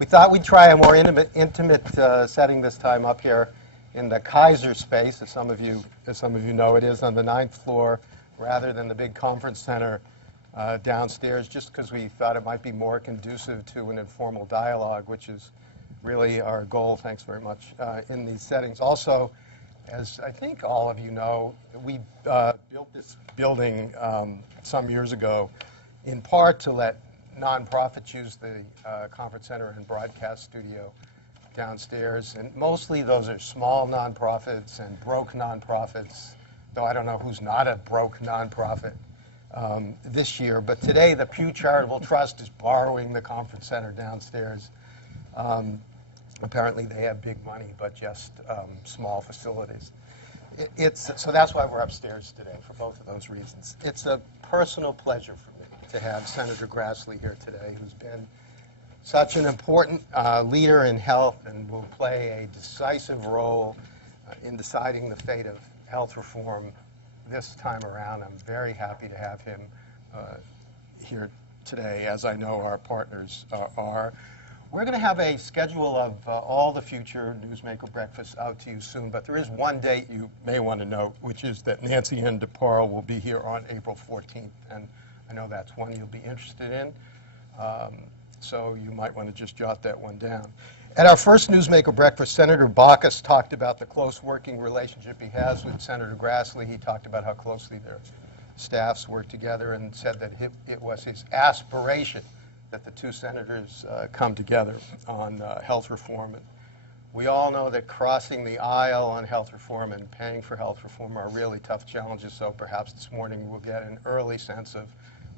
We thought we'd try a more intimate setting this time up here in the Kaiser space, as some of you know. It is on the 9th floor rather than the big conference center downstairs, just because we thought it might be more conducive to an informal dialogue, which is really our goal. Thanks very much in these settings. Also, as I think all of you know, we built this building some years ago in part to let nonprofits use the conference center and broadcast studio downstairs. And mostly those are small nonprofits and broke nonprofits, though I don't know who's not a broke nonprofit this year. But today, the Pew Charitable Trust is borrowing the conference center downstairs. Apparently, they have big money, but just small facilities. So that's why we're upstairs today, for both of those reasons. It's a personal pleasure for me to have Senator Grassley here today, who's been such an important leader in health and will play a decisive role in deciding the fate of health reform this time around. I'm very happy to have him here today, as I know our partners are. We're going to have a schedule of all the future Newsmaker breakfasts out to you soon, but there is one date you may want to note, which is that Nancy Ann DeParle will be here on April 14th, and I know that's one you'll be interested in, so you might want to just jot that one down. At our first Newsmaker breakfast, Senator Baucus talked about the close working relationship he has with Senator Grassley. He talked about how closely their staffs work together and said that it was his aspiration that the two senators come together on health reform. And we all know that crossing the aisle on health reform and paying for health reform are really tough challenges, so perhaps this morning we'll get an early sense of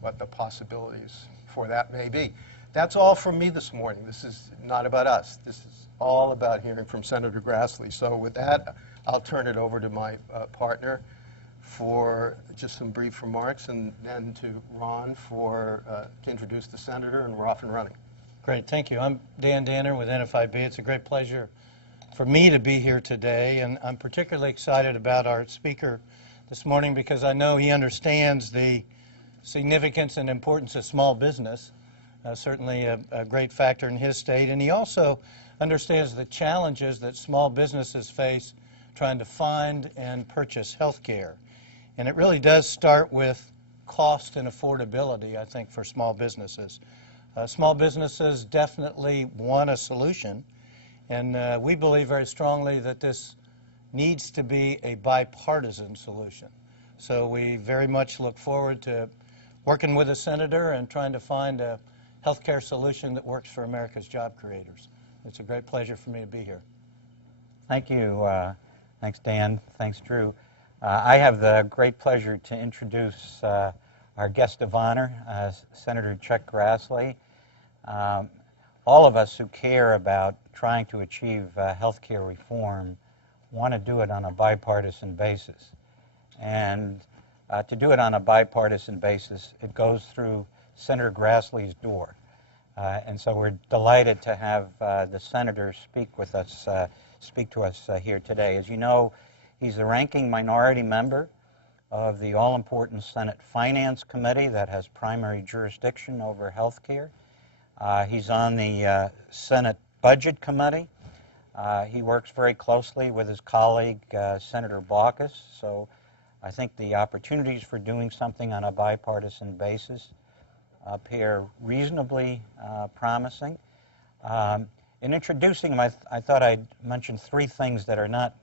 what the possibilities for that may be. That's all from me this morning. This is not about us. This is all about hearing from Senator Grassley. So with that, I'll turn it over to my partner for just some brief remarks, and then to Ron to introduce the senator, and we're off and running. Great, thank you. I'm Dan Danner with NFIB. It's a great pleasure for me to be here today, and I'm particularly excited about our speaker this morning because I know he understands the significance and importance of small business, certainly a great factor in his state, and he also understands the challenges that small businesses face trying to find and purchase health care. And it really does start with cost and affordability, I think, for small businesses. Small businesses definitely want a solution, and we believe very strongly that this needs to be a bipartisan solution. So we very much look forward to working with the senator and trying to find a health care solution that works for America's job creators. It's a great pleasure for me to be here. Thank you. Thanks, Dan. Thanks, Drew. I have the great pleasure to introduce our guest of honor, Senator Chuck Grassley. All of us who care about trying to achieve health care reform want to do it on a bipartisan basis. And to do it on a bipartisan basis, it goes through Senator Grassley's door. And so we're delighted to have the senator speak to us here today. As you know, he's the ranking minority member of the all-important Senate Finance Committee that has primary jurisdiction over health care. He's on the Senate Budget Committee. He works very closely with his colleague, Senator Baucus, so I think the opportunities for doing something on a bipartisan basis appear reasonably promising. In introducing him, I thought I'd mention three things that are not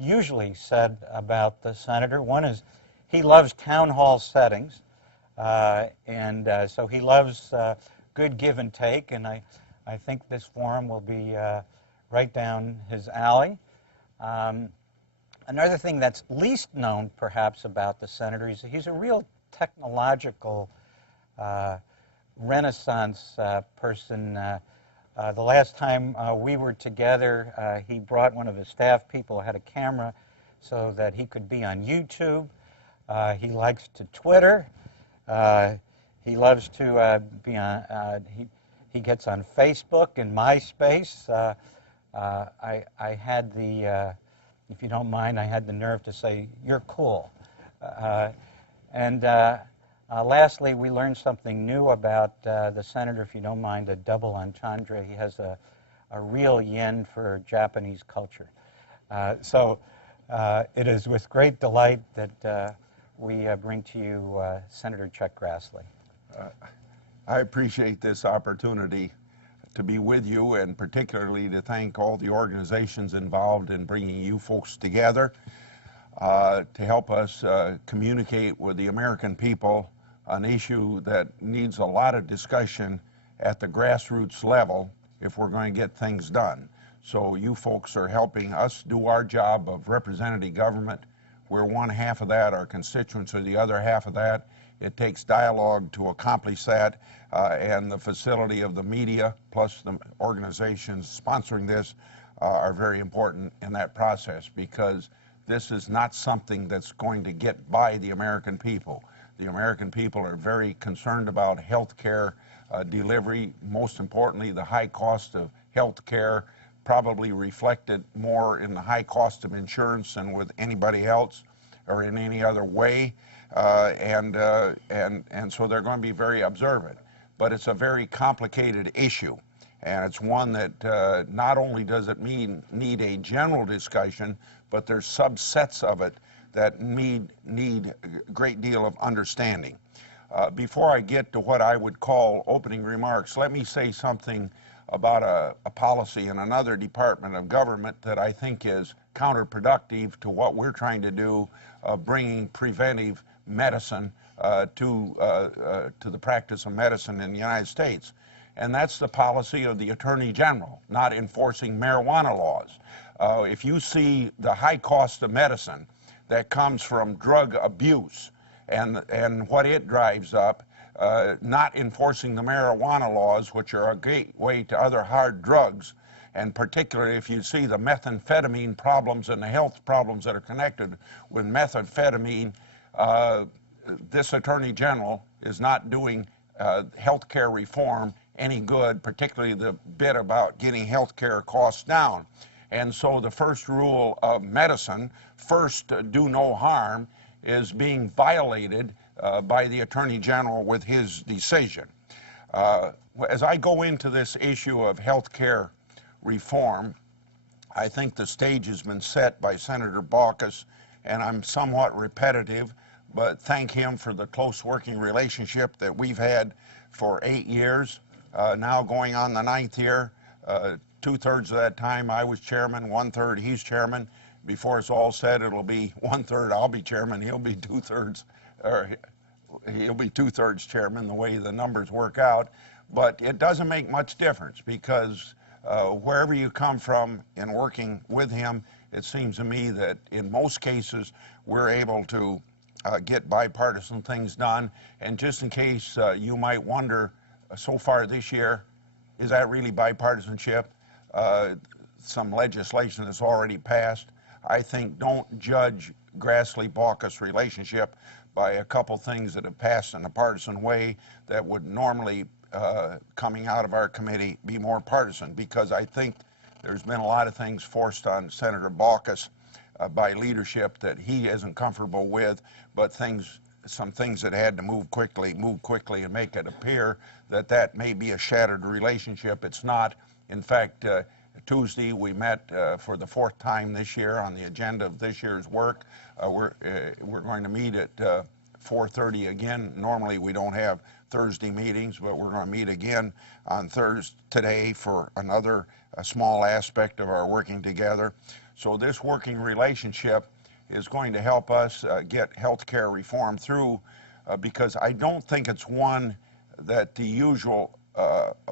usually said about the senator. One is he loves town hall settings, and so he loves good give and take, and I think this forum will be right down his alley. Another thing that's least known, perhaps, about the senator is he's a real technological Renaissance person. The last time we were together, he brought one of his staff people, had a camera so that he could be on YouTube. He likes to Twitter. He loves to be on, he gets on Facebook and MySpace. I had the, if you don't mind, I had the nerve to say, "You're cool." And Lastly, we learned something new about the senator, if you don't mind, a double entendre. He has a real yen for Japanese culture. It is with great delight that we bring to you Senator Chuck Grassley. I appreciate this opportunity to be with you, and particularly to thank all the organizations involved in bringing you folks together to help us communicate with the American people an issue that needs a lot of discussion at the grassroots level if we're going to get things done. So you folks are helping us do our job of representative government. We're one half of that, our constituents are the other half of that. It takes dialogue to accomplish that, and the facility of the media plus the organizations sponsoring this are very important in that process, because this is not something that's going to get by the American people. The American people are very concerned about health care delivery. Most importantly, the high cost of health care probably reflected more in the high cost of insurance than with anybody else or in any other way. And so they're going to be very observant. But it's a very complicated issue, and it's one that not only does it need a general discussion, but there's subsets of it that need a great deal of understanding. Before I get to what I would call opening remarks, let me say something about a policy in another department of government that I think is counterproductive to what we're trying to do, bringing preventive medicine to the practice of medicine in the United States. And that's the policy of the Attorney General, not enforcing marijuana laws. If you see the high cost of medicine that comes from drug abuse and what it drives up, not enforcing the marijuana laws, which are a gateway to other hard drugs, and particularly if you see the methamphetamine problems and the health problems that are connected with methamphetamine, this Attorney General is not doing health care reform any good, particularly the bit about getting health care costs down. And so the first rule of medicine, first do no harm, is being violated by the Attorney General with his decision. As I go into this issue of health care reform, I think the stage has been set by Senator Baucus, and I'm somewhat repetitive, but thank him for the close working relationship that we've had for 8 years, now going on the 9th year. 2/3 of that time I was chairman, 1/3 he's chairman. Before it's all said, it'll be 1/3 I'll be chairman, he'll be 2/3, or he'll be 2/3 chairman, the way the numbers work out. But it doesn't make much difference, because wherever you come from in working with him, it seems to me that in most cases we're able to get bipartisan things done. And just in case you might wonder, so far this year, is that really bipartisanship? Some legislation that's already passed. I think don't judge Grassley-Baucus relationship by a couple things that have passed in a partisan way that would normally, coming out of our committee, be more partisan, because I think there's been a lot of things forced on Senator Baucus by leadership that he isn't comfortable with, but some things that had to move quickly and make it appear that that may be a shattered relationship. It's not. In fact, Tuesday we met for the 4th time this year on the agenda of this year's work. We're going to meet at 4:30 again. Normally we don't have Thursday meetings, but we're going to meet again on Thursday today for another small aspect of our working together. So this working relationship is going to help us get health care reform through, because I don't think it's one that the usual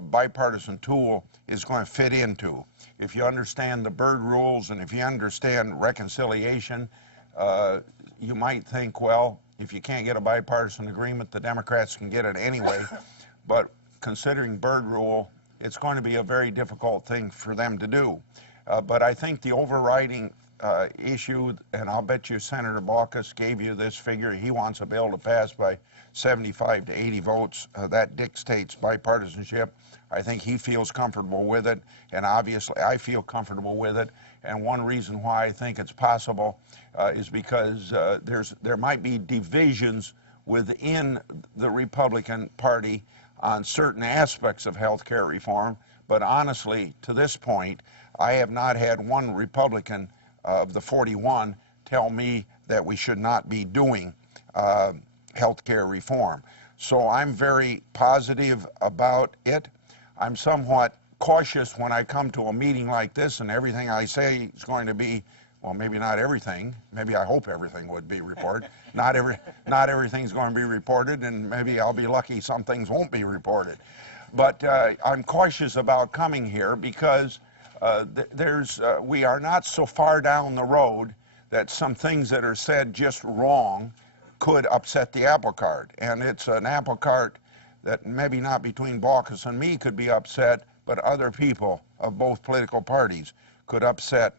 bipartisan tool is going to fit into. If you understand the Byrd rules and if you understand reconciliation, you might think, well, if you can't get a bipartisan agreement, the Democrats can get it anyway. But considering Byrd rule, it's going to be a very difficult thing for them to do. But I think the overriding issue, and I'll bet you Senator Baucus gave you this figure, he wants a bill to pass by 75 to 80 votes. That dictates bipartisanship. I think he feels comfortable with it, and obviously I feel comfortable with it. And one reason why I think it's possible is because there might be divisions within the Republican Party on certain aspects of health care reform, but honestly, to this point, I have not had one Republican of the 41 tell me that we should not be doing health care reform. So I'm very positive about it. I'm somewhat cautious when I come to a meeting like this and everything I say is going to be, well, maybe not everything. Maybe I hope everything would be reported. Not everything's going to be reported, and maybe I'll be lucky some things won't be reported. But I'm cautious about coming here because we are not so far down the road that some things that are said just wrong could upset the apple cart. And it's an apple cart that maybe not between Baucus and me could be upset, but other people of both political parties could upset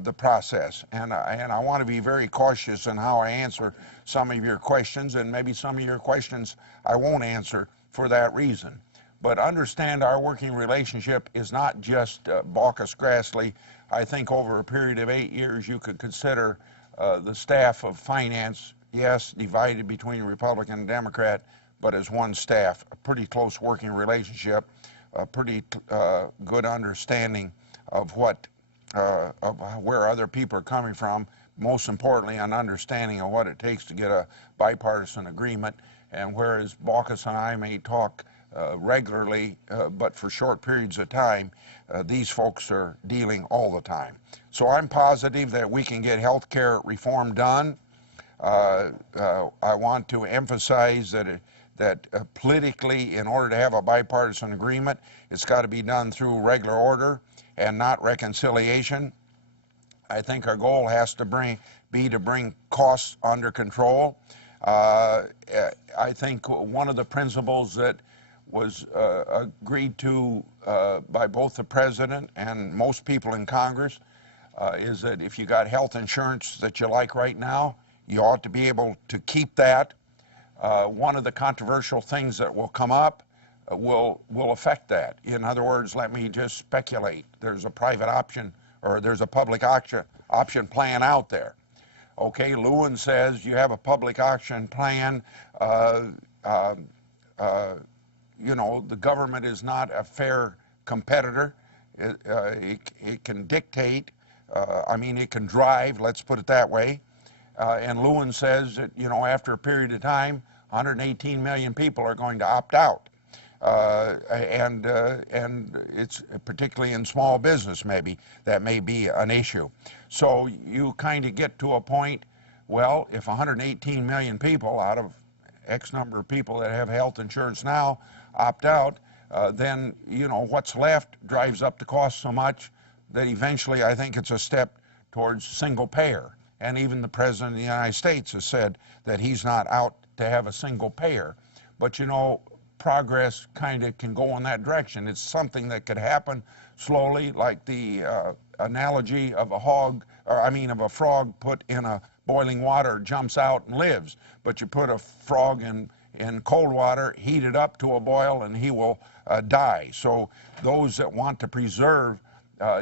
the process. And I want to be very cautious in how I answer some of your questions, and maybe some of your questions I won't answer for that reason. But understand our working relationship is not just Baucus-Grassley. I think over a period of 8 years you could consider the staff of finance, yes, divided between Republican and Democrat, but as one staff, a pretty close working relationship, a pretty good understanding of where other people are coming from, most importantly an understanding of what it takes to get a bipartisan agreement. And whereas Baucus and I may talk regularly, but for short periods of time, these folks are dealing all the time. So I'm positive that we can get health care reform done. I want to emphasize that politically, in order to have a bipartisan agreement, it's got to be done through regular order and not reconciliation. I think our goal has to be to bring costs under control. I think one of the principles that was agreed to by both the president and most people in Congress is that if you got health insurance that you like right now, you ought to be able to keep that. One of the controversial things that will come up will affect that. In other words, let me just speculate. There's a private option, or there's a public option plan out there. Okay, Lewin says you have a public option plan. You know, the government is not a fair competitor. It can dictate. I mean, it can drive. Let's put it that way. And Lewin says that, you know, after a period of time, 118 million people are going to opt out. And it's particularly in small business, maybe that may be an issue. So you kind of get to a point, well, if 118 million people out of X number of people that have health insurance now opt out, then, you know, what's left drives up the cost so much that eventually I think it's a step towards single payer. And even the President of the United States has said that he's not out to have a single payer. But, you know, progress kind of can go in that direction. It's something that could happen slowly, like the analogy of a frog put in a boiling water jumps out and lives. But you put a frog in cold water, heat it up to a boil, and he will die. So those that want to preserve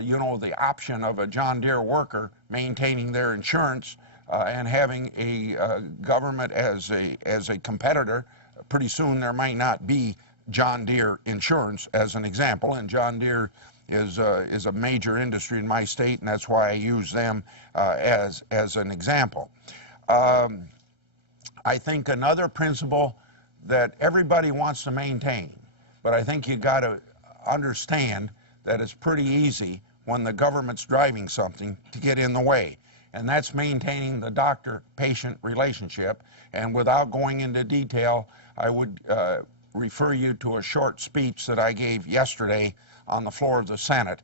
you know, the option of a John Deere worker maintaining their insurance and having a government as a competitor, pretty soon there might not be John Deere insurance, as an example. And John Deere is a major industry in my state, and that's why I use them as an example. I think another principle that everybody wants to maintain, but I think you got to understand that it's pretty easy when the government's driving something to get in the way, and that's maintaining the doctor-patient relationship. And without going into detail, I would refer you to a short speech that I gave yesterday on the floor of the Senate,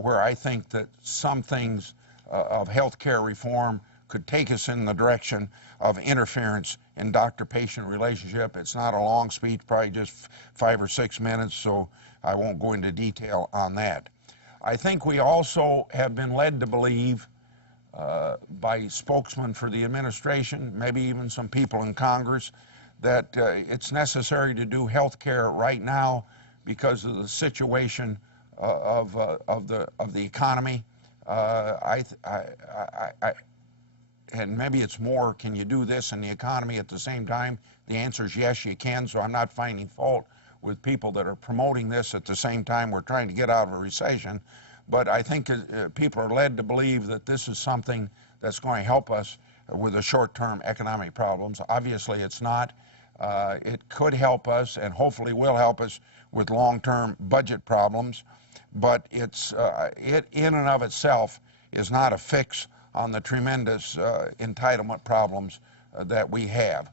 where I think that some things of health care reform could take us in the direction of interference in doctor-patient relationship. It's not a long speech, probably just 5 or 6 minutes, so I won't go into detail on that. I think we also have been led to believe by spokesmen for the administration, maybe even some people in Congress, that it's necessary to do health care right now because of the situation of the economy. and maybe it's more, can you do this and the economy at the same time? The answer is yes, you can, so I'm not finding fault with people that are promoting this at the same time we're trying to get out of a recession. But I think people are led to believe that this is something that's going to help us with the short-term economic problems. Obviously, it's not. It could help us and hopefully will help us with long-term budget problems, but it in and of itself is not a fix on the tremendous entitlement problems that we have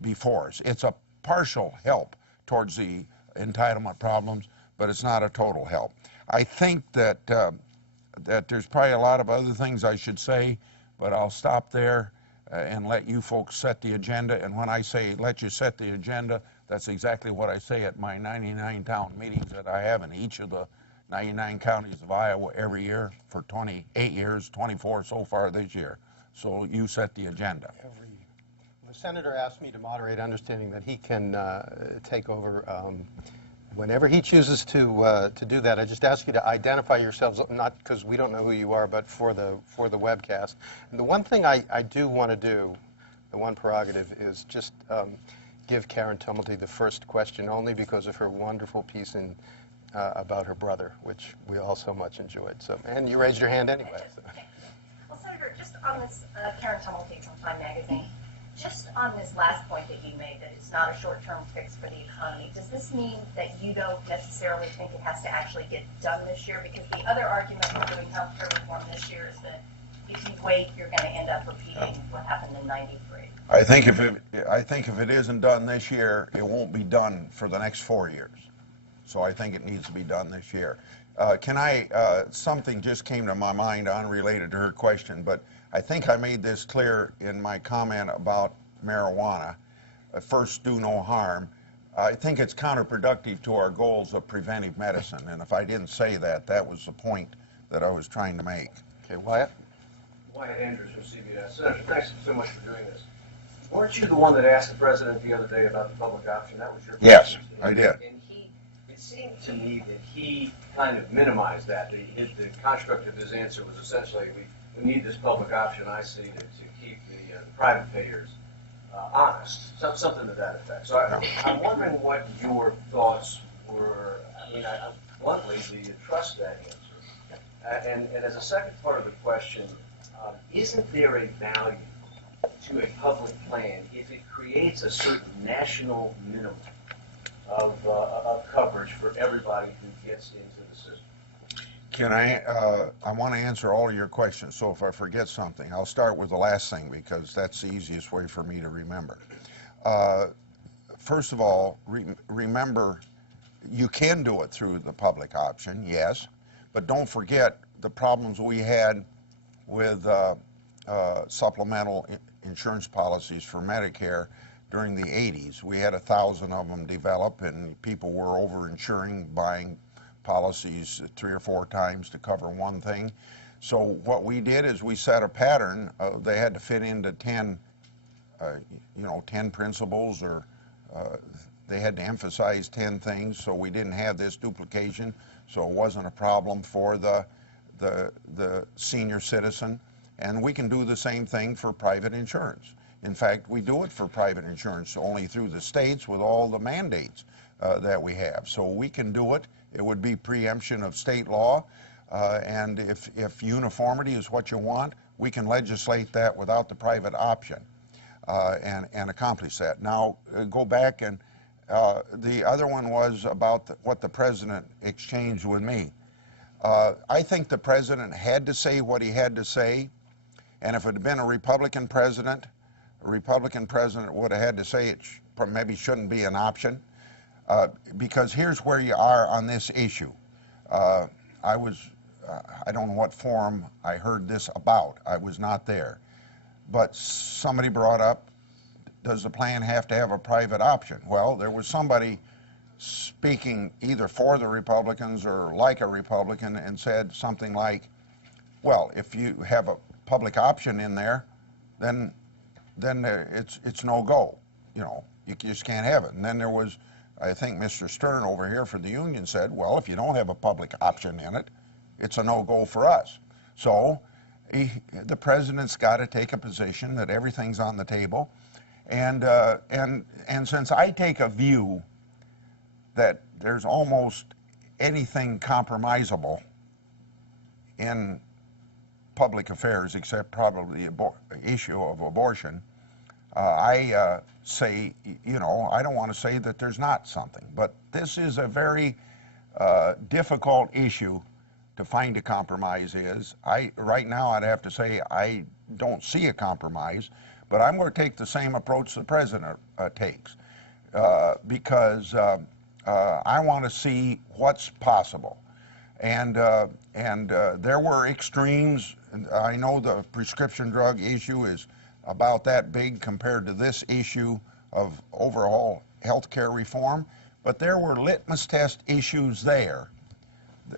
before us. It's a partial help towards the entitlement problems, but it's not a total help. I think that that there's probably a lot of other things I should say, but I'll stop there and let you folks set the agenda. And when I say let you set the agenda, that's exactly what I say at my 99 town meetings that I have in each of the 99 counties of Iowa every year for 28 years, 24 so far this year. So you set the agenda. The senator asked me to moderate, understanding that he can take over whenever he chooses to do that. I just ask you to identify yourselves, not because we don't know who you are, but for the webcast. And the one thing I do want to do, the one prerogative, is just give Karen Tumulty the first question, only because of her wonderful piece in about her brother, which we all so much enjoyed. So, and you raised your hand anyway. So. Well, Senator, just on this, Karen Tumulty from Time Magazine, just on this last point that you made, that it's not a short-term fix for the economy, does this mean that you don't necessarily think it has to actually get done this year? Because the other argument for doing health care reform this year is that if you wait, you're going to end up repeating what happened in '93. I think if it isn't done this year, it won't be done for the next 4 years. So I think it needs to be done this year. Something just came to my mind unrelated to her question, but I think I made this clear in my comment about marijuana. First, do no harm. I think it's counterproductive to our goals of preventive medicine, and if I didn't say that, that was the point that I was trying to make. Okay, Wyatt? Wyatt Andrews from CBS. Senator, thanks so much for doing this. Weren't you the one that asked the president the other day about the public option? That was your question. Yes, I did. And it seemed to me that he kind of minimized that. The construct of his answer was essentially, we need this public option, I see, to keep the private payers honest, something to that effect. So I'm wondering what your thoughts were. I mean, bluntly, do you trust that answer? And as a second part of the question, isn't there a value to a public plan if it creates a certain national minimum of coverage for everybody who gets into the system? Can I want to answer all of your questions, so if I forget something, I'll start with the last thing because that's the easiest way for me to remember. First of all, remember, you can do it through the public option, yes, but don't forget the problems we had with supplemental insurance policies for Medicare during the 80s. We had 1,000 of them develop, and people were over-insuring, buying policies 3 or 4 times to cover one thing. So what we did is we set a pattern. They had to fit into 10 principles, or they had to emphasize 10 things, so we didn't have this duplication, so it wasn't a problem for the senior citizen. And we can do the same thing for private insurance. In fact, we do it for private insurance only through the states with all the mandates that we have. So we can do it. It would be preemption of state law. And if uniformity is what you want, we can legislate that without the private option and accomplish that. Now, go back, and the other one was about what the president exchanged with me. I think the president had to say what he had to say, and if it had been a Republican president would have had to say it maybe shouldn't be an option, because here's where you are on this issue. I don't know what forum I heard this about. I was not there. But somebody brought up, does the plan have to have a private option? Well, there was somebody speaking either for the Republicans or like a Republican and said something like, well, if you have a public option in there, then it's no go. You know, you just can't have it. And then there was, I think Mr. Stern over here for the union said, well, if you don't have a public option in it, it's a no go for us. So the president's got to take a position that everything's on the table. And since I take a view that there's almost anything compromisable in public affairs except probably the issue of abortion, I say, you know, I don't want to say that there's not something, but this is a very difficult issue to find a compromise is. Right now I'd have to say I don't see a compromise, but I'm going to take the same approach the president takes because I want to see what's possible. And there were extremes. I know the prescription drug issue is about that big compared to this issue of overall health care reform, but there were litmus test issues there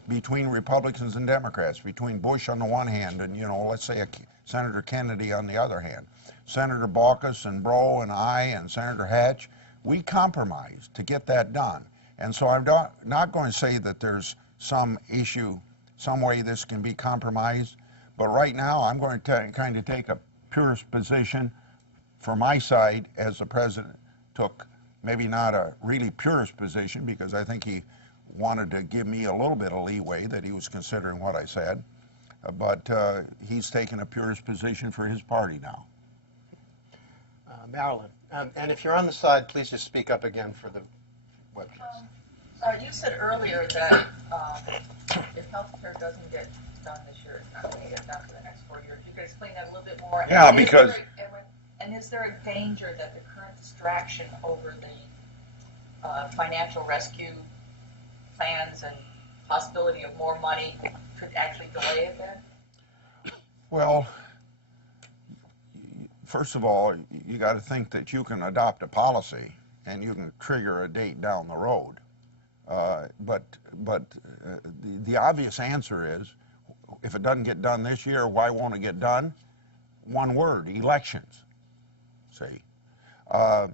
between Republicans and Democrats, between Bush on the one hand and, you know, let's say Senator Kennedy on the other hand. Senator Baucus and Breaux and I and Senator Hatch, we compromised to get that done. And so I'm not going to say that there's some issue, some way this can be compromised, but right now I'm going to kind of take a purist position for my side as the president took maybe not a really purist position because I think he wanted to give me a little bit of leeway that he was considering what I said, but he's taken a purist position for his party now. Marilyn, and if you're on the side, please just speak up again for the webcast. You said earlier that if health care doesn't get done this year, it's not going to get done for the next 4 years. You could explain that a little bit more. Yeah, and because... Is there a danger that the current distraction over the financial rescue plans and possibility of more money could actually delay it then? Well, first of all, you got to think that you can adopt a policy and you can trigger a date down the road. But the obvious answer is, if it doesn't get done this year, why won't it get done? One word: elections. See, and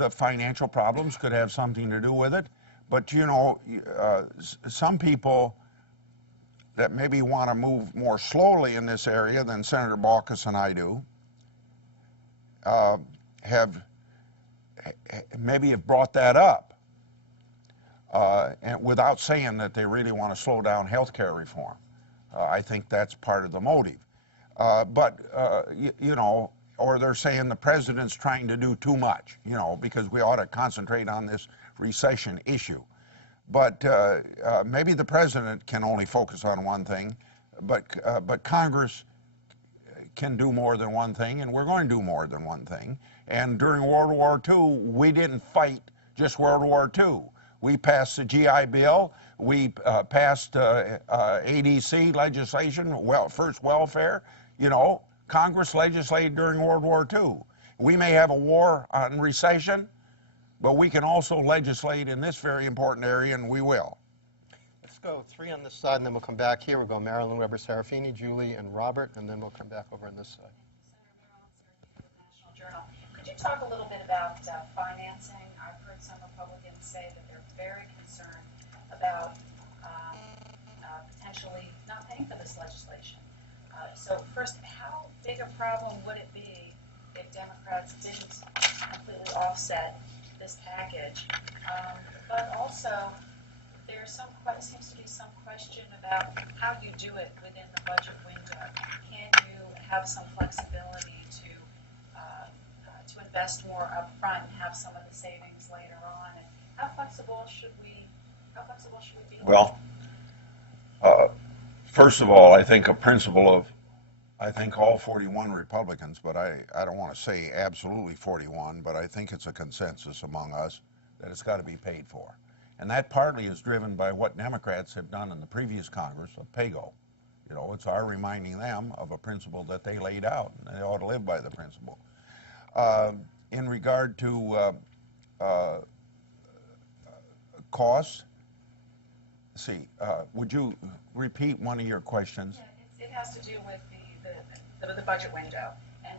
the financial problems could have something to do with it. But you know, some people that maybe want to move more slowly in this area than Senator Baucus and I do have brought that up, and without saying that they really want to slow down health care reform. I think that's part of the motive. You know, or they're saying the president's trying to do too much, you know, because we ought to concentrate on this recession issue. But maybe the president can only focus on one thing, but Congress can do more than one thing, and we're going to do more than one thing. And during World War II, we didn't fight just World War II. We passed the GI Bill. We passed ADC legislation, first welfare. You know, Congress legislated during World War II. We may have a war on recession, but we can also legislate in this very important area, and we will. Let's go 3 on this side, and then we'll come back here. We'll go Marilyn Weber Serafini, Julie, and Robert, and then we'll come back over on this side. Senator Marilyn Serafini with National Journal. Could you talk a little bit about financing? I've heard some Republicans say that they're very concerned about potentially not paying for this legislation. So first, how big a problem would it be if Democrats didn't completely offset this package? But also, there seems to be some question about how you do it within the budget window. Can you have some flexibility to invest more upfront and have some of the savings later on? And how flexible should we be? Well, first of all, I think a principle of, I think all 41 Republicans, but I don't want to say absolutely 41, but I think it's a consensus among us that it's got to be paid for. And that partly is driven by what Democrats have done in the previous Congress of PAYGO. You know, it's our reminding them of a principle that they laid out, and they ought to live by the principle. In regard to costs, would you repeat one of your questions? Yeah, it has to do with the budget window and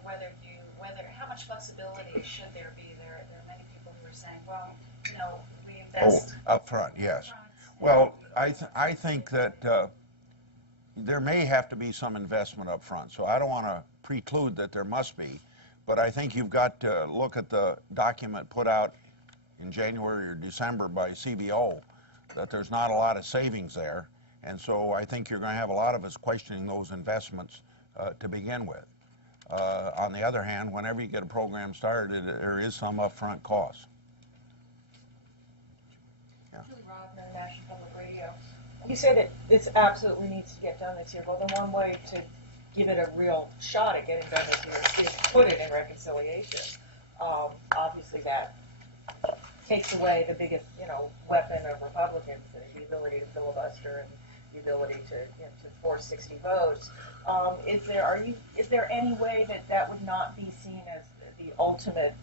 how much flexibility should there be? There are many people who are saying, well, you know, we invest up front, yes. Well, I think that there may have to be some investment up front. So I don't want to preclude that there must be, but I think you've got to look at the document put out in January or December by CBO, that there's not a lot of savings there. And so I think you're going to have a lot of us questioning those investments to begin with. On the other hand, whenever you get a program started, there is some upfront cost. Julie Rodman, National Public Radio. You say that this absolutely needs to get done this year. Well, the one way to give it a real shot at getting done this year is to put it in reconciliation. Obviously, that takes away the biggest, weapon of Republicans, the ability to filibuster and the ability to force 60 votes. Is there any way that would not be seen as the ultimate,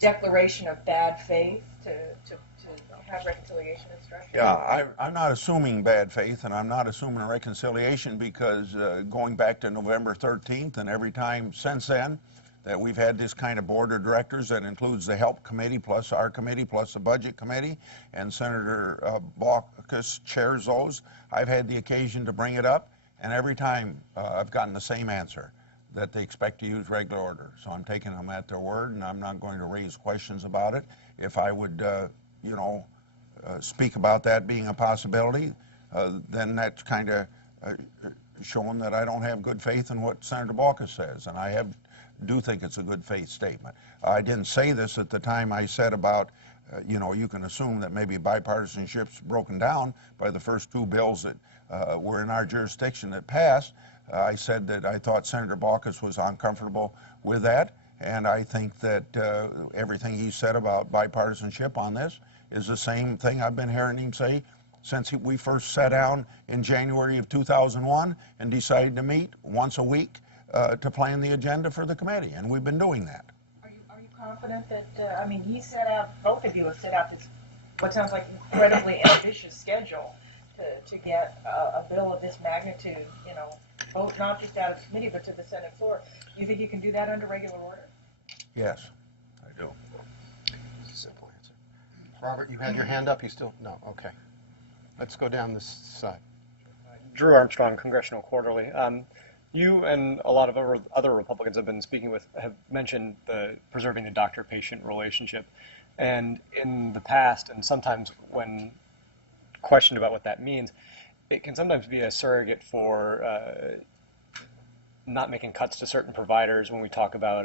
declaration of bad faith to have reconciliation instructions? Yeah, I'm not assuming bad faith, and I'm not assuming reconciliation, because going back to November 13th and every time since then that we've had this kind of board of directors that includes the Help Committee plus our committee plus the Budget Committee, and Senator Baucus chairs those, I've had the occasion to bring it up, and every time I've gotten the same answer, that they expect to use regular order. So I'm taking them at their word, and I'm not going to raise questions about it. If I would, speak about that being a possibility, then that's kind of showing that I don't have good faith in what Senator Baucus says, and I do think it's a good faith statement. I didn't say this at the time I said about, you can assume that maybe bipartisanship's broken down by the first two bills that were in our jurisdiction that passed. I said that I thought Senator Baucus was uncomfortable with that, and I think that everything he said about bipartisanship on this is the same thing I've been hearing him say since we first sat down in January of 2001 and decided to meet once a week to plan the agenda for the committee, and we've been doing that. Are you confident that, he set out, both of you have set out this, what sounds like incredibly ambitious schedule to get a bill of this magnitude, vote not just out of committee but to the Senate floor. Do you think you can do that under regular order? Yes, I do. Simple answer. Robert, you had your hand up. You still? No. Okay. Let's go down this side. Drew Armstrong, Congressional Quarterly. You and a lot of other Republicans I've been speaking with have mentioned preserving the doctor-patient relationship. And in the past, and sometimes when questioned about what that means, it can sometimes be a surrogate for not making cuts to certain providers when we talk about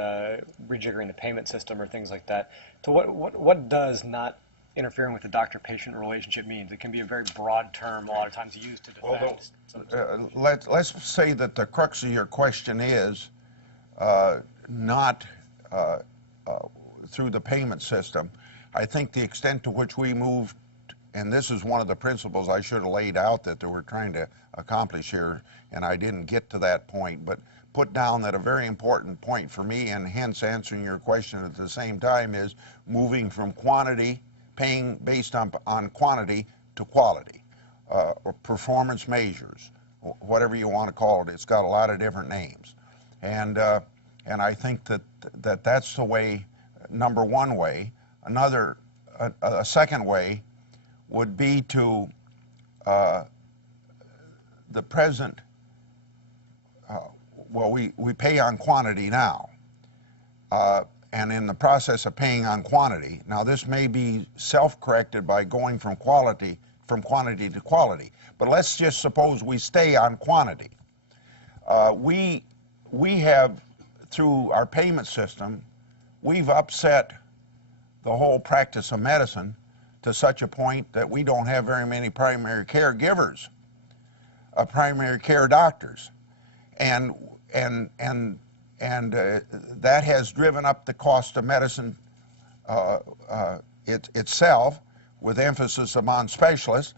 rejiggering the payment system or things like that. So what does not interfering with the doctor-patient relationship means? It can be a very broad term, a lot of times used to defend. Let's say that the crux of your question is not through the payment system. I think the extent to which we moved, and this is one of the principles I should have laid out that we're trying to accomplish here, and I didn't get to that point, but put down that a very important point for me, and hence answering your question at the same time, is moving from quantity, paying based on quantity, to quality, or performance measures, whatever you want to call it. It's got a lot of different names. And I think that that's the way, number one way. A second way would be to the present, we pay on quantity now. And in the process of paying on quantity, now this may be self-corrected by going from quantity to quality, but let's just suppose we stay on quantity. We have, through our payment system, we've upset the whole practice of medicine to such a point that we don't have very many primary care givers, primary care doctors, and that has driven up the cost of medicine itself, with emphasis upon specialists,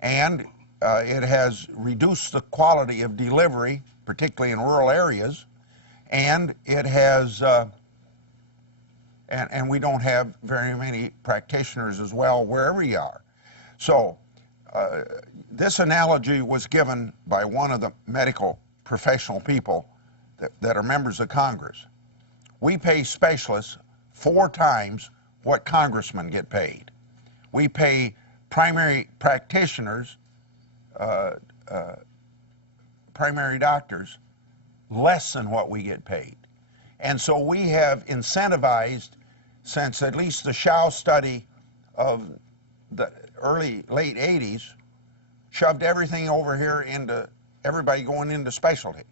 and it has reduced the quality of delivery, particularly in rural areas, and it has, and we don't have very many practitioners as well wherever you are. So this analogy was given by one of the medical professional people that are members of Congress. We pay specialists 4 times what congressmen get paid. We pay primary practitioners primary doctors less than what we get paid. And so we have incentivized, since at least the Shao study of the late 80s, shoved everything over here into everybody going into specialty.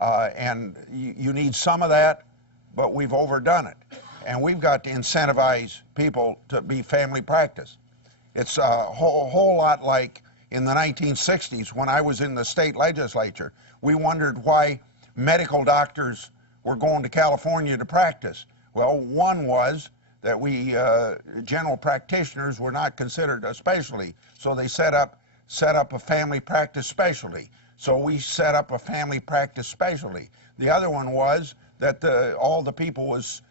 And you need some of that, but we've overdone it. And we've got to incentivize people to be family practice. It's a whole lot like in the 1960s when I was in the state legislature. We wondered why medical doctors were going to California to practice. Well, one was that we general practitioners were not considered a specialty, so they set up a family practice specialty. So we set up a family practice specialty. The other one was that all the people was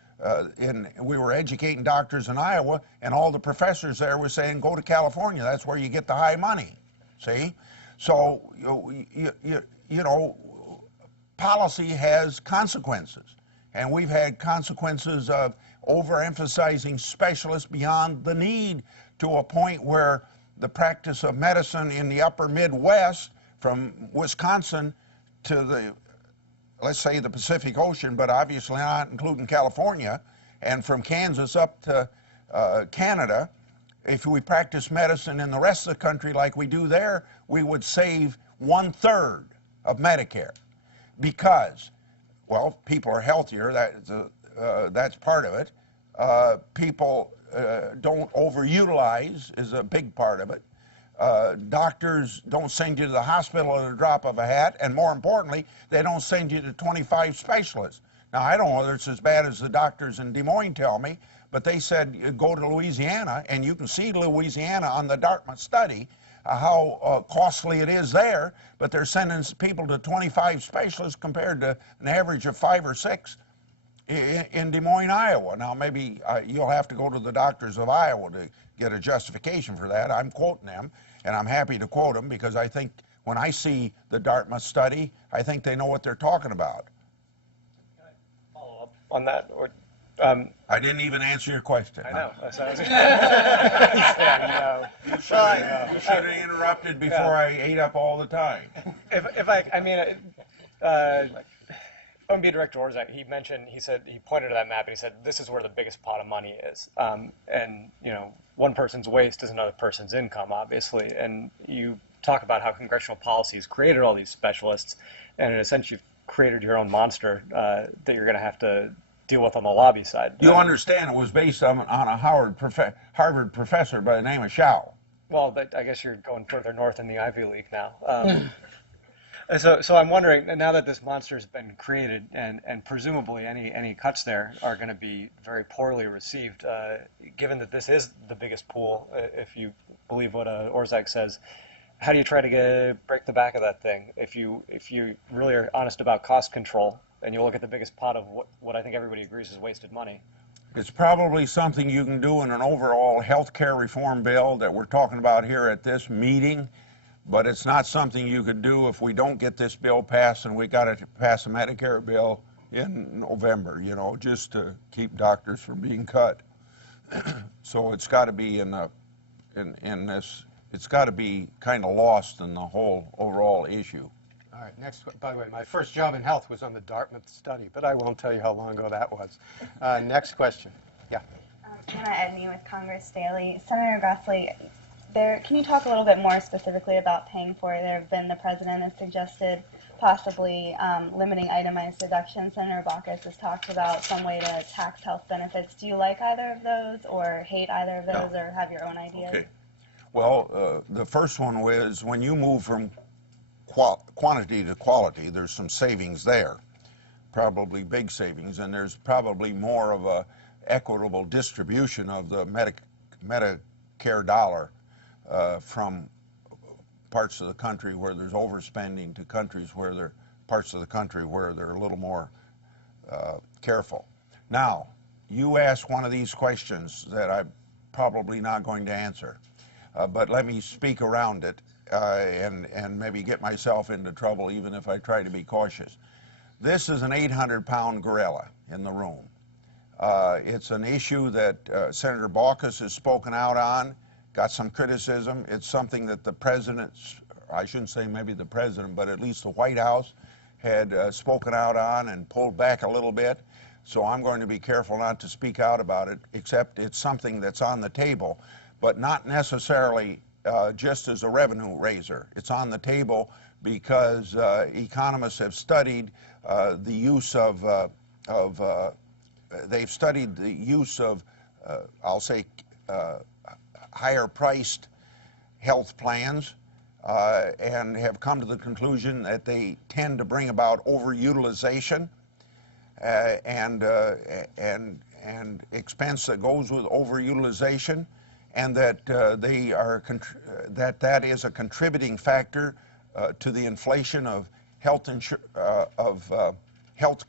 we were educating doctors in Iowa, and all the professors there were saying, go to California, that's where you get the high money. See? So, you know, policy has consequences, and we've had consequences of overemphasizing specialists beyond the need, to a point where the practice of medicine in the upper Midwest, from Wisconsin to the, let's say, the Pacific Ocean, but obviously not including California, and from Kansas up to Canada, if we practice medicine in the rest of the country like we do there, we would save 1/3 of Medicare, because, well, people are healthier, that's part of it. People don't overutilize is a big part of it. Doctors don't send you to the hospital at a drop of a hat, and more importantly, they don't send you to 25 specialists. Now, I don't know whether it's as bad as the doctors in Des Moines tell me, but they said go to Louisiana, and you can see Louisiana on the Dartmouth study, how costly it is there, but they're sending people to 25 specialists compared to an average of 5 or 6 in Des Moines, Iowa. Now, maybe you'll have to go to the doctors of Iowa to get a justification for that. I'm quoting them, and I'm happy to quote them, because I think when I see the Dartmouth study, I think they know what they're talking about. Can I follow up on that? Or, I didn't even answer your question. I know. That's what I was You should have interrupted before I ate up all the time. if I mean, OMB Director Orzak, he pointed to that map and he said, this is where the biggest pot of money is. And, you know, one person's waste is another person's income, obviously. And you talk about how congressional policies created all these specialists, and in a sense you've created your own monster that you're going to have to deal with on the lobby side. You understand it was based on a Harvard professor by the name of Shao. Well, I guess you're going further north in the Ivy League now. So I'm wondering, now that this monster has been created, and presumably any cuts there are going to be very poorly received, given that this is the biggest pool, if you believe what Orzak says, how do you try to break the back of that thing? If you really are honest about cost control, and you look at the biggest pot of what I think everybody agrees is wasted money. It's probably something you can do in an overall health care reform bill that we're talking about here at this meeting, but it's not something you could do if we don't get this bill passed, and we got to pass a Medicare bill in November, you know, just to keep doctors from being cut. So it's got to be it's got to be kind of lost in the whole overall issue. All right, next, by the way, my first job in health was on the Dartmouth study, but I won't tell you how long ago that was. Next question. Yeah. Anna Edney with Congress Daily. Senator Grassley, can you talk a little bit more specifically about paying for it? The president has suggested possibly limiting itemized deductions. Senator Baucus has talked about some way to tax health benefits. Do you like either of those, or hate either of those, or have your own ideas? Okay. Well, the first one was when you move from quantity to quality, there's some savings there, probably big savings, and there's probably more of a equitable distribution of the Medicare dollar from parts of the country where there's overspending to parts of the country where they're a little more careful. Now, you ask one of these questions that I'm probably not going to answer, but let me speak around it. And maybe get myself into trouble even if I try to be cautious. This is an 800-pound gorilla in the room. It's an issue that Senator Baucus has spoken out on, got some criticism. It's something that the president's, I shouldn't say maybe the president, but at least the White House had spoken out on and pulled back a little bit. So I'm going to be careful not to speak out about it, except it's something that's on the table, but not necessarily just as a revenue raiser. It's on the table because economists have studied the use of, they've studied the use of, I'll say, higher priced health plans and have come to the conclusion that they tend to bring about overutilization and expense that goes with overutilization, and that that is a contributing factor to the inflation of health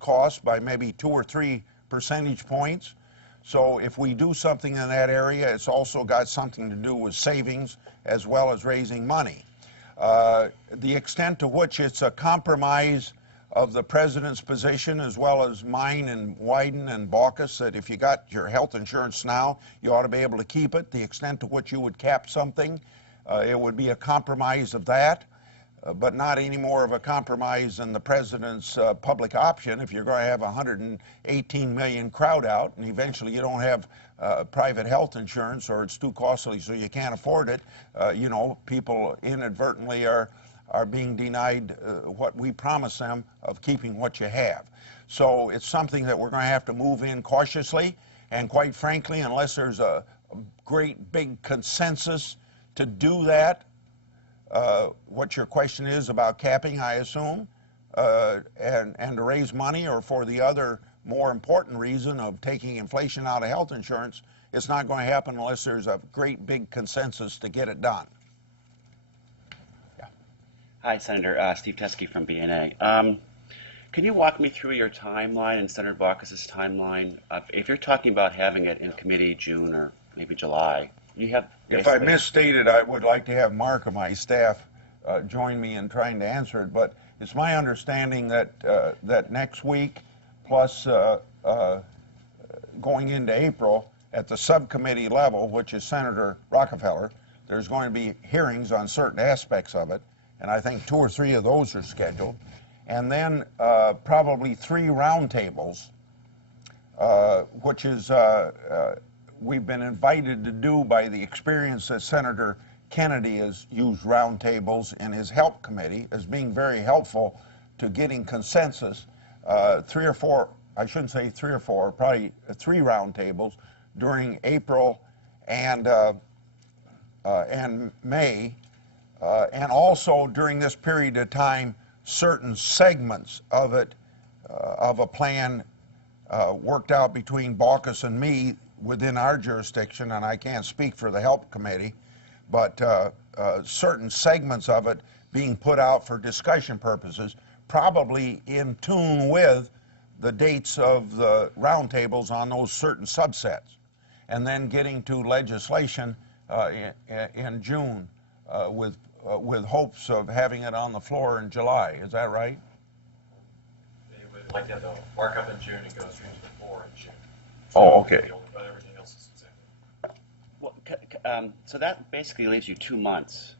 costs by maybe 2 or 3 percentage points. So if we do something in that area, it's also got something to do with savings as well as raising money. The extent to which it's a compromise of the president's position as well as mine and Wyden and Baucus, that if you got your health insurance now, you ought to be able to keep it. The extent to which you would cap something, it would be a compromise of that, but not any more of a compromise than the president's public option. If you're going to have 118 million crowd out and eventually you don't have private health insurance, or it's too costly so you can't afford it, you know, people inadvertently are being denied what we promise them of keeping what you have. So it's something that we're going to have to move in cautiously, and quite frankly, unless there's a great big consensus to do that, what your question is about capping, I assume, and to raise money, or for the other more important reason of taking inflation out of health insurance, it's not going to happen unless there's a great big consensus to get it done. Hi, Senator Steve Teske from BNA. Can you walk me through your timeline and Senator Baucus's timeline? If you're talking about having it in committee June or maybe July, you have... If I misstated, I would like to have Mark of my staff join me in trying to answer it, but it's my understanding that that next week, plus going into April, at the subcommittee level, which is Senator Rockefeller, there's going to be hearings on certain aspects of it, and I think 2 or 3 of those are scheduled, and then probably 3 roundtables, which is we've been invited to do by the experience that Senator Kennedy has used roundtables in his help committee as being very helpful to getting consensus. 3 or 4, I shouldn't say 3 or 4, probably 3 roundtables during April and May. And also during this period of time, certain segments of it, of a plan worked out between Baucus and me within our jurisdiction, and I can't speak for the Help Committee, but certain segments of it being put out for discussion purposes, probably in tune with the dates of the roundtables on those certain subsets, and then getting to legislation in June with hopes of having it on the floor in July. Is that right? They would like to have the markup in June and go straight to the floor in June. Oh, okay. But everything else is exempt. Well, so that basically leaves you 2 months.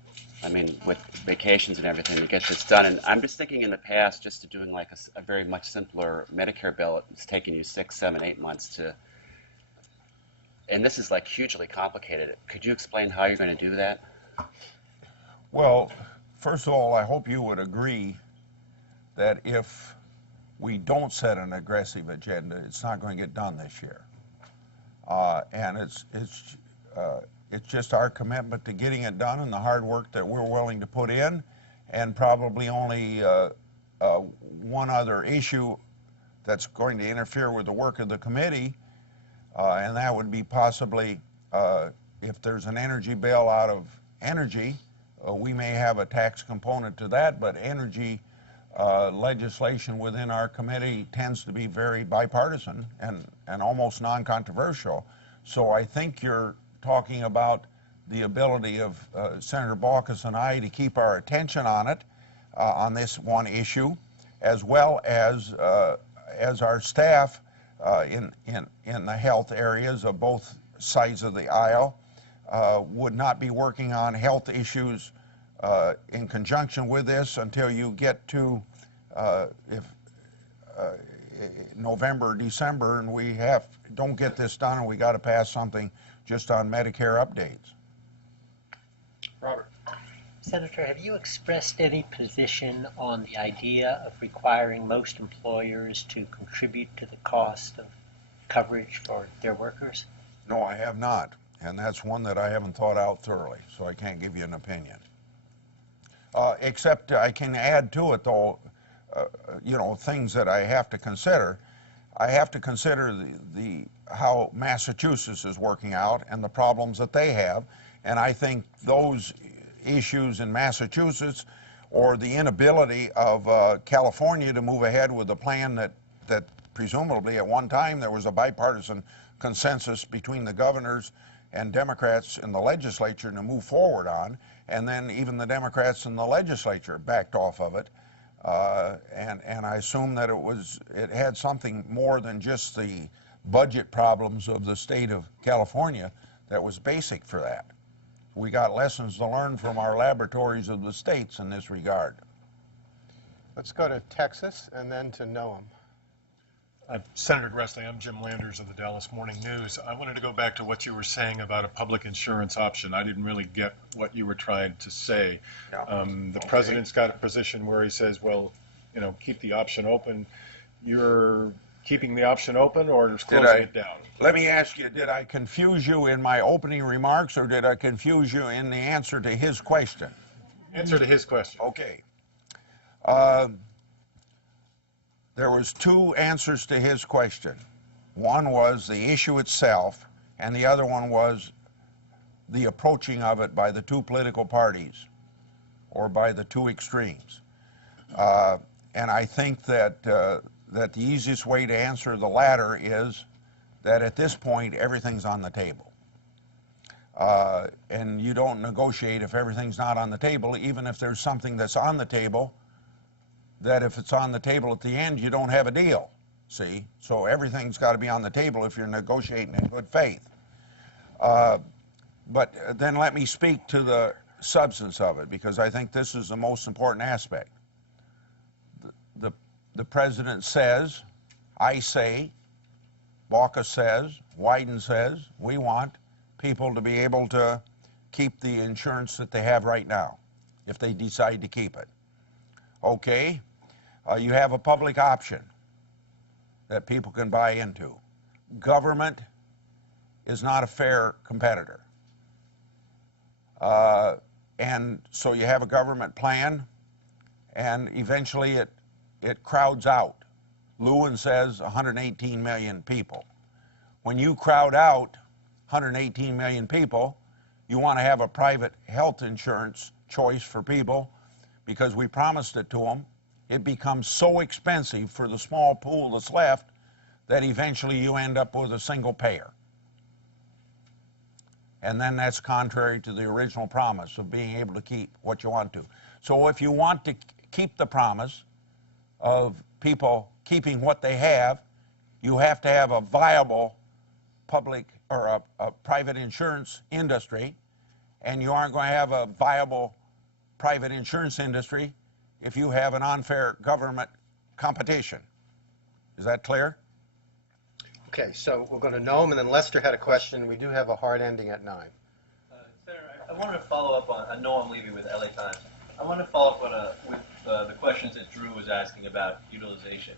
I mean, with vacations and everything to get this done. And I'm just thinking in the past, just to doing like a very much simpler Medicare bill, it's taken you 6, 7, 8 months to. And this is like hugely complicated. Could you explain how you're going to do that? Well, first of all, I hope you would agree that if we don't set an aggressive agenda, it's not going to get done this year. And it's just our commitment to getting it done and the hard work that we're willing to put in, and probably only one other issue that's going to interfere with the work of the committee, and that would be possibly if there's an energy bill out of energy, we may have a tax component to that, but energy legislation within our committee tends to be very bipartisan and almost non-controversial. So I think you're talking about the ability of Senator Baucus and I to keep our attention on it, on this one issue, as well as our staff in the health areas of both sides of the aisle would not be working on health issues in conjunction with this until you get to if November, December, and we don't get this done, and we got to pass something just on Medicare updates. Robert. Senator, have you expressed any position on the idea of requiring most employers to contribute to the cost of coverage for their workers? No, I have not, and that's one that I haven't thought out thoroughly, so I can't give you an opinion. Except I can add to it, though, things that I have to consider. I have to consider how Massachusetts is working out and the problems that they have, and I think those issues in Massachusetts, or the inability of California to move ahead with a plan that presumably at one time there was a bipartisan consensus between the governors and Democrats in the legislature to move forward on, and then even the Democrats in the legislature backed off of it. And I assume that it had something more than just the budget problems of the state of California that was basic for that. We got lessons to learn from our laboratories of the states in this regard. Let's go to Texas and then to Noam. Senator Grassley, I'm Jim Landers of the Dallas Morning News. I wanted to go back to what you were saying about a public insurance option. I didn't really get what you were trying to say. Yeah. The president's got a position where he says, well, keep the option open. You're keeping the option open or just closing it down? Let me ask you, did I confuse you in my opening remarks, or did I confuse you in the answer to his question? Answer to his question. Okay. There was two answers to his question. One was the issue itself, and the other one was the approaching of it by the two political parties, or by the two extremes. And I think that the easiest way to answer the latter is that at this point everything's on the table. And you don't negotiate if everything's not on the table, even if there's something that's on the table, that if it's on the table at the end, you don't have a deal, see? So everything's got to be on the table if you're negotiating in good faith. But then let me speak to the substance of it, because I think this is the most important aspect. The president says, I say, Baca says, Wyden says, we want people to be able to keep the insurance that they have right now, if they decide to keep it. Okay, you have a public option that people can buy into. Government is not a fair competitor. And so you have a government plan, and eventually it crowds out. Lewin says 118 million people. When you crowd out 118 million people, you want to have a private health insurance choice for people, because we promised it to them. It becomes so expensive for the small pool that's left that eventually you end up with a single payer. And then that's contrary to the original promise of being able to keep what you want to. So if you want to keep the promise of people keeping what they have, you have to have a viable public or a private insurance industry, and you aren't going to have a viable private insurance industry if you have an unfair government competition. Is that clear? Okay, so we're going to Noam, and then Lester had a question. We do have a hard ending at 9. Senator, I wanted to follow up on, I know I'm leaving with LA Times. I want to follow up on with the questions that Drew was asking about utilization.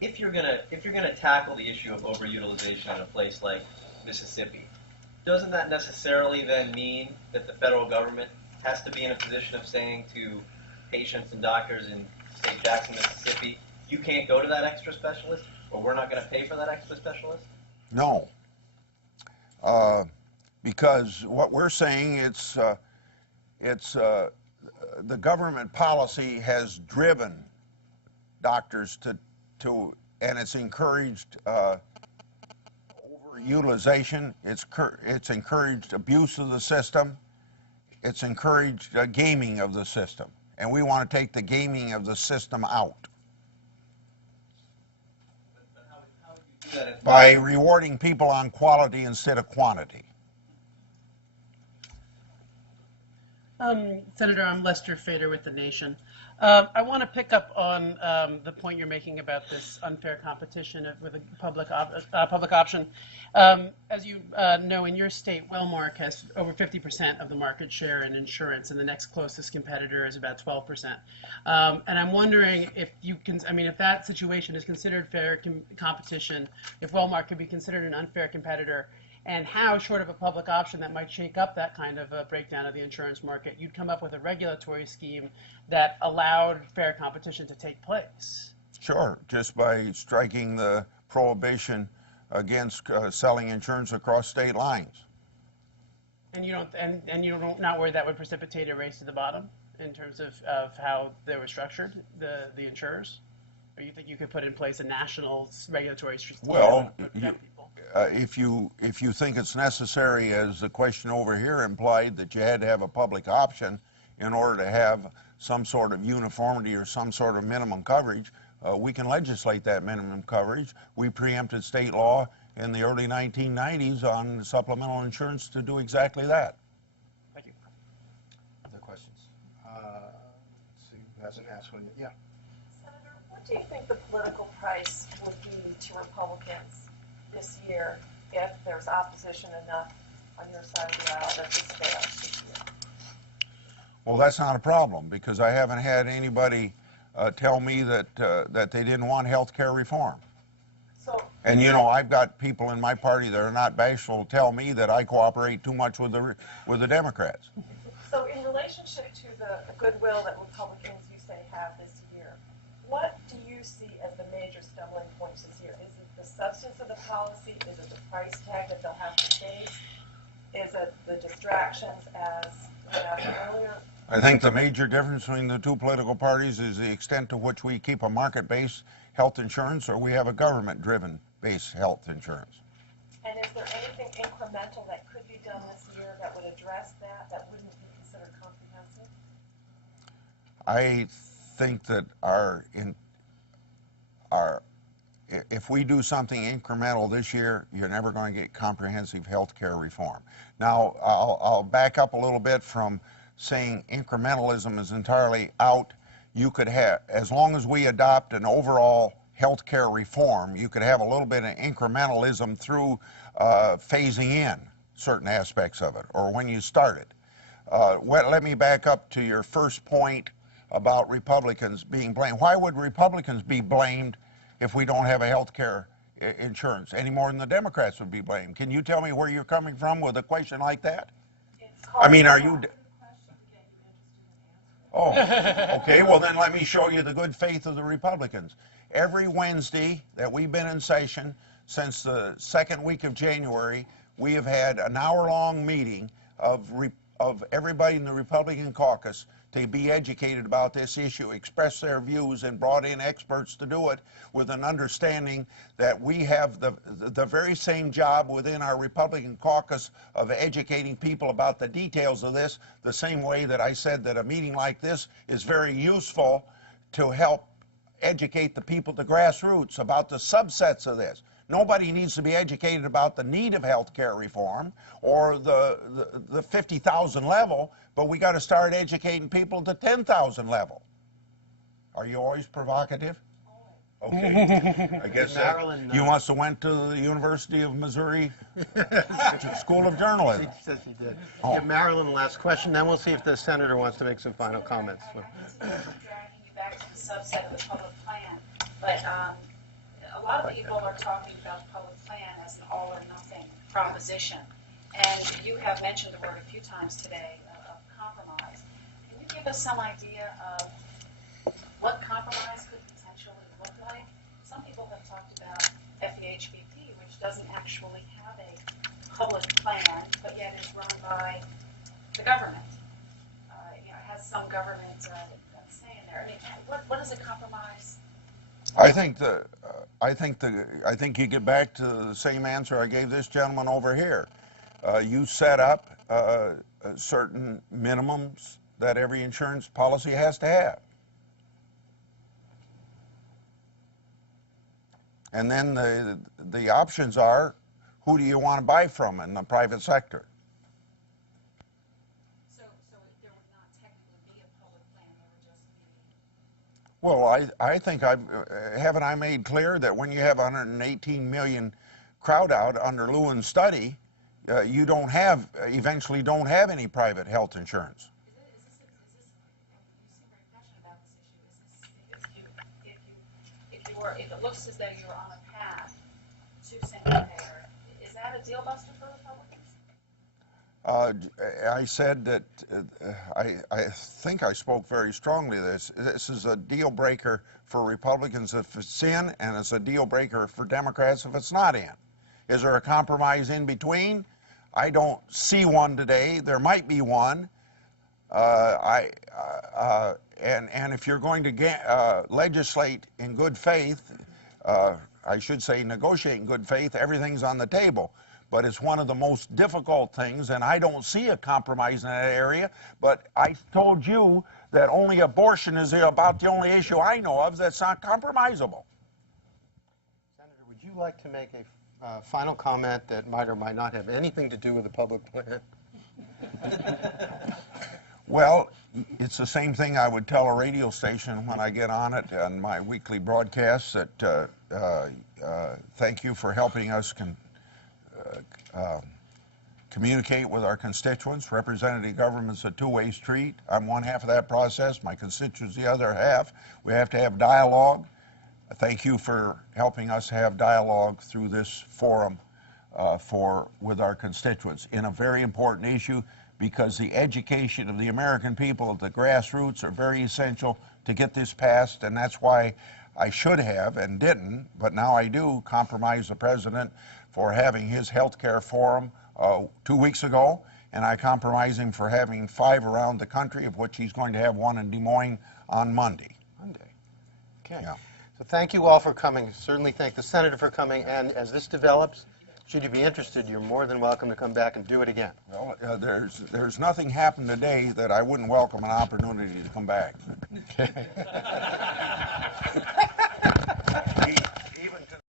If you're gonna tackle the issue of overutilization in a place like Mississippi, doesn't that necessarily then mean that the federal government has to be in a position of saying to patients and doctors in St. Jackson, Mississippi, you can't go to that extra specialist, or we're not going to pay for that extra specialist? No. Because what we're saying, the government policy has driven doctors to and it's encouraged overutilization. It's encouraged abuse of the system. It's encouraged gaming of the system, and we want to take the gaming of the system out. But how would you do that if By rewarding people on quality instead of quantity. Senator, I'm Lester Fader with The Nation. I want to pick up on the point you're making about this unfair competition with a public option. As you know, in your state, Wellmark has over 50% of the market share in insurance, and the next closest competitor is about 12%. And I'm wondering if you can, I mean, if that situation is considered fair competition, if Wellmark could be considered an unfair competitor, and how, short of a public option that might shake up that kind of a breakdown of the insurance market, you'd come up with a regulatory scheme that allowed fair competition to take place. Sure, just by striking the prohibition against selling insurance across state lines. And you don't not worry that would precipitate a race to the bottom in terms of how they were structured, the insurers? Or you think you could put in place a national regulatory scheme? Well, if you think it's necessary, as the question over here implied, that you had to have a public option in order to have some sort of uniformity or some sort of minimum coverage, we can legislate that minimum coverage. We preempted state law in the early 1990s on supplemental insurance to do exactly that. Thank you. Other questions? Let's see who hasn't asked one yet. Yeah. Senator, what do you think the political price would be to Republicans this year if there's opposition enough on your side of the aisle that this fails this year? Well, that's not a problem, because I haven't had anybody tell me that they didn't want health care reform. So, and you know, I've got people in my party that are not bashful to tell me that I cooperate too much with the Democrats. So in relationship to the goodwill that Republicans, you say, have this year, what do you see as the major stumbling points this year? Is it the substance of the policy? Is it the price tag that they'll have to face? Is it the distractions, as we asked earlier? I think the major difference between the two political parties is the extent to which we keep a market-based health insurance or we have a government-driven based health insurance. And is there anything incremental that could be done this year that would address that wouldn't be considered comprehensive? I think that if we do something incremental this year, you're never going to get comprehensive health care reform. Now, I'll back up a little bit from saying incrementalism is entirely out. You could have, as long as we adopt an overall health care reform, you could have a little bit of incrementalism through phasing in certain aspects of it, or when you start it. Let me back up to your first point about Republicans being blamed. Why would Republicans be blamed if we don't have a health care insurance any more than the Democrats would be blamed? Can you tell me where you're coming from with a question like that? I mean, are you... Oh, okay, well then let me show you the good faith of the Republicans. Every Wednesday that we've been in session since the second week of January, we have had an hour-long meeting of everybody in the Republican caucus to be educated about this issue, express their views, and brought in experts to do it with an understanding that we have the very same job within our Republican caucus of educating people about the details of this, the same way that I said that a meeting like this is very useful to help educate the people, the grassroots, about the subsets of this. Nobody needs to be educated about the need of health care reform or the 50,000 level, but we got to start educating people at the 10,000 level. Are you always provocative? Okay. I guess you must have went to the University of Missouri School of Journalism. She said she did. Oh. Give Marilyn last question, then we'll see if the senator wants to make some final comments. Dragging you back to the subset of the public plan, but a lot of people are talking about the public plan as an all or nothing proposition, and you have mentioned the word a few times today of compromise. Can you give us some idea of what compromise could potentially look like? Some people have talked about FEHBP, which doesn't actually have a public plan, but yet is run by the government. It has some government say in there. I mean, what is a compromise? I think you get back to the same answer I gave this gentleman over here. You set up certain minimums that every insurance policy has to have. And then the options are, who do you want to buy from in the private sector? So there would Well, I think haven't I made clear that when you have 118 million crowd out under Lewin's study, you eventually don't have any private health insurance. If it looks as though you're on a path to single payer, is that a deal buster for Republicans? I said that I think I spoke very strongly. This is a deal breaker for Republicans if it's in, and it's a deal breaker for Democrats if it's not in. Is there a compromise in between? I don't see one today. There might be one. And if you're going to legislate in good faith, I should say negotiate in good faith, everything's on the table. But it's one of the most difficult things, and I don't see a compromise in that area. But I told you that only abortion is about the only issue I know of that's not compromisable. Senator, would you like to make a final comment that might or might not have anything to do with the public plan? Well, it's the same thing I would tell a radio station when I get on it on my weekly broadcasts, that thank you for helping us communicate with our constituents. Representative government's a two-way street. I'm one half of that process. My constituents the other half. We have to have dialogue. Thank you for helping us have dialogue through this forum with our constituents in a very important issue, because the education of the American people at the grassroots are very essential to get this passed, and that's why I should have and didn't, but now I do, compromise the president for having his health care forum 2 weeks ago, and I compromise him for having 5 around the country, of which he's going to have one in Des Moines on Monday. Okay. Yeah. So thank you all for coming. Certainly thank the senator for coming, and as this develops, should you be interested, you're more than welcome to come back and do it again. Well, there's nothing happened today that I wouldn't welcome an opportunity to come back.